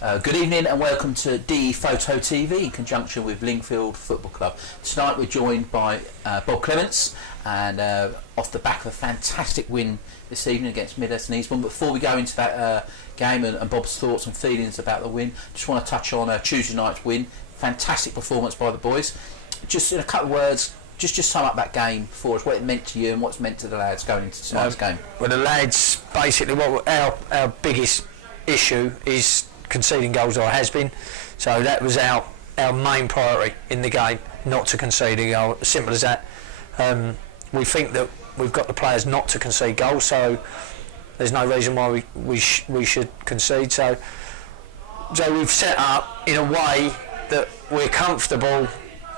Good evening and welcome to DE Photo TV in conjunction with Lingfield Football Club. Tonight we're joined by Bob Clements and off the back of a fantastic win this evening against Midhurst and Easebourne. Before we go into that game and Bob's thoughts and feelings about the win, just want to touch on Tuesday night's win. Fantastic performance by the boys. Just in a couple of words, just sum up that game for us, what it meant to you and what's meant to the lads going into tonight's game. Well, the lads, basically, what our biggest issue is conceding goals, or has been. So that was our main priority in the game, not to concede a goal. As simple as that. We think that we've got the players not to concede goals, so there's no reason why we should concede. So we've set up in a way that we're comfortable,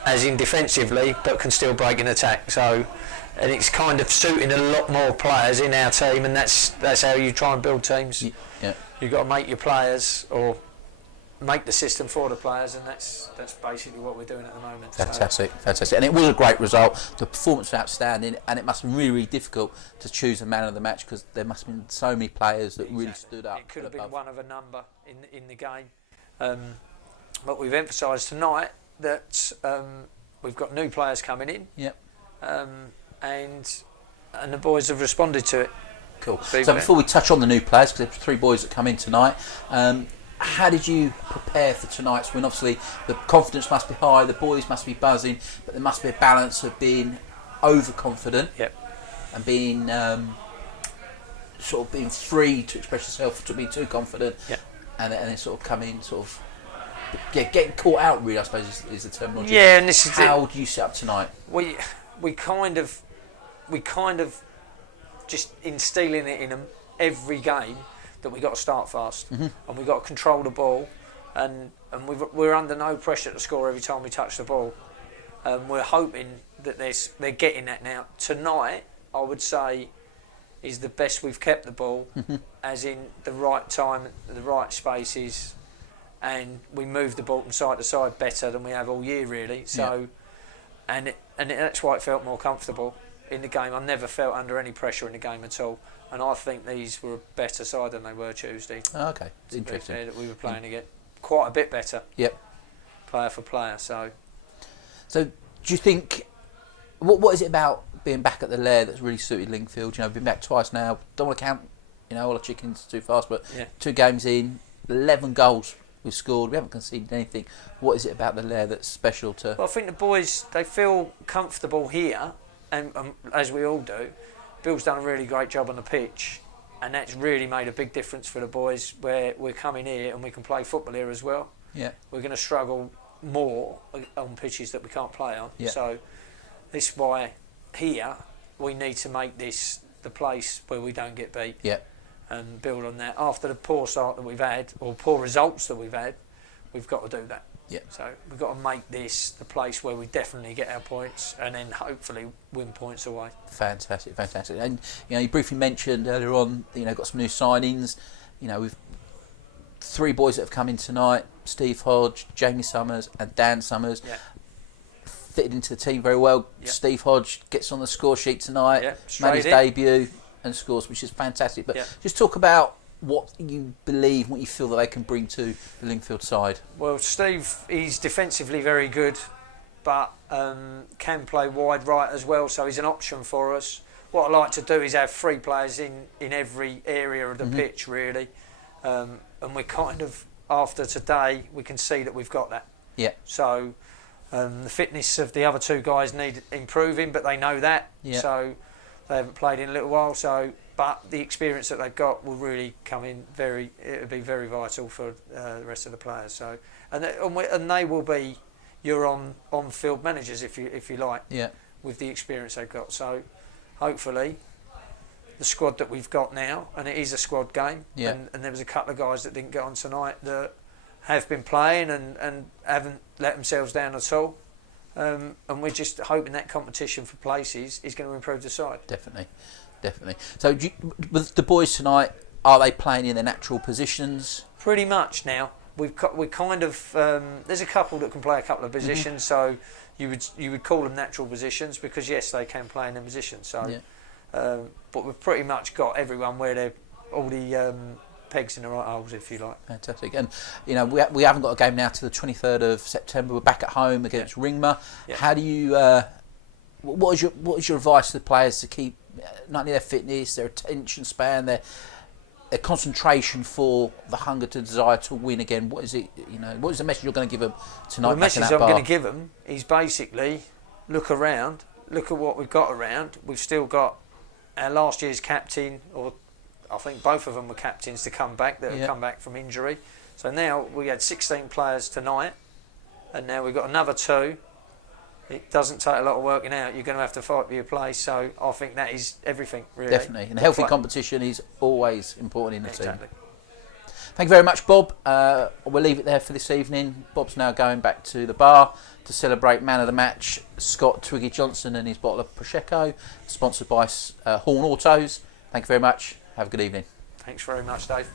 as in defensively, but can still break in attack. So, and it's kind of suiting a lot more players in our team, and that's how you try and build teams. Yeah. You've got to make your players, or make the system for the players, and that's basically what we're doing at the moment. Fantastic. And it was a great result. The performance was outstanding, and it must have been really, really difficult to choose a man of the match because there must have been so many players that really stood up. It could have been one of a number in the game, but we've emphasised tonight that we've got new players coming in. Yep. And the boys have responded to it. Cool. So before we touch on the new players, because there's 3 boys that come in tonight, how did you prepare for tonight's win? Obviously, the confidence must be high, the boys must be buzzing, but there must be a balance of being overconfident and being sort of being free to express yourself, to be too confident, and then sort of come in, getting caught out. Really, I suppose is the terminology. Yeah, and this is how do you set up tonight? We kind of just instilling it in them every game that we got to start fast, and we got to control the ball, and we're under no pressure to score every time we touch the ball. We're hoping that they're getting that now. Tonight, I would say, is the best we've kept the ball, as in the right time, the right spaces, and we move the ball from side to side better than we have all year, really. So, and that's why it felt more comfortable in the game. I never felt under any pressure in the game at all, and I think these were a better side than they were Tuesday. Oh, okay, it's interesting. That we were playing to get quite a bit better. Yep. Player for player. So do you think what is it about being back at the Lair that's really suited Lingfield? You know, we've been back twice now. Don't want to count, all the chickens too fast, but 2 games in, 11 goals we've scored. We haven't conceded anything. What is it about the Lair that's special to? Well, I think the boys, they feel comfortable here. And as we all do, Bill's done a really great job on the pitch, and that's really made a big difference for the boys, where we're coming here and we can play football here as well. Yeah. We're going to struggle more on pitches that we can't play on. Yeah. So this is why here we need to make this the place where we don't get beat. Yeah. And build on that. After the poor start that we've had, or poor results that we've had, we've got to do that. Yeah. So we've got to make this the place where we definitely get our points, and then hopefully win points away. Fantastic. And you briefly mentioned earlier on, got some new signings. We've 3 boys that have come in tonight: Steve Hodge, Jamie Summers, and Dan Summers. Yeah. Fitted into the team very well. Yeah. Steve Hodge gets on the score sheet tonight. Yeah, made his debut and scores, which is fantastic. But just talk about what you believe, what you feel that they can bring to the Lingfield side. Well, Steve, he's defensively very good, but can play wide right as well, so he's an option for us. What I like to do is have 3 players in every area of the pitch, really. And we're kind of, after today, we can see that we've got that. Yeah. So the fitness of the other 2 guys need improving, but they know that. Yeah. So they haven't played in a little while, but the experience that they've got will really come in it'll be very vital for the rest of the players. So, and they will be your on-field managers, if you like, with the experience they've got. So, hopefully, the squad that we've got now, and it is a squad game, and there was a couple of guys that didn't get on tonight that have been playing and haven't let themselves down at all. And we're just hoping that competition for places is going to improve the side. Definitely. So, with the boys tonight, are they playing in their natural positions? Pretty much now. We kind of there's a couple that can play a couple of positions, so you would call them natural positions, because yes, they can play in their positions. So, but we've pretty much got everyone where all the pegs in the right holes, if you like. Fantastic. And you know, we haven't got a game now till the 23rd of September. We're back at home against Ringmer. Yeah. How do you? What is your advice to the players to keep not only their fitness, their attention span, their concentration for the hunger to desire to win again? What is it? You know, what is the message you're going to give them tonight? Well, the message I'm bar? going to give them is basically look around, look at what we've got around. We've still got our last year's captain, or I think both of them were captains to come back, that have come back from injury. So now we had 16 players tonight, and now we've got another 2. It doesn't take a lot of working out. You're going to have to fight for your place. So I think that is everything, really. Definitely. And healthy competition is always important in the team. Exactly. Thank you very much, Bob. We'll leave it there for this evening. Bob's now going back to the bar to celebrate man of the match, Scott Twiggy Johnson, and his bottle of Prosecco, sponsored by Horn Autos. Thank you very much. Have a good evening. Thanks very much, Dave.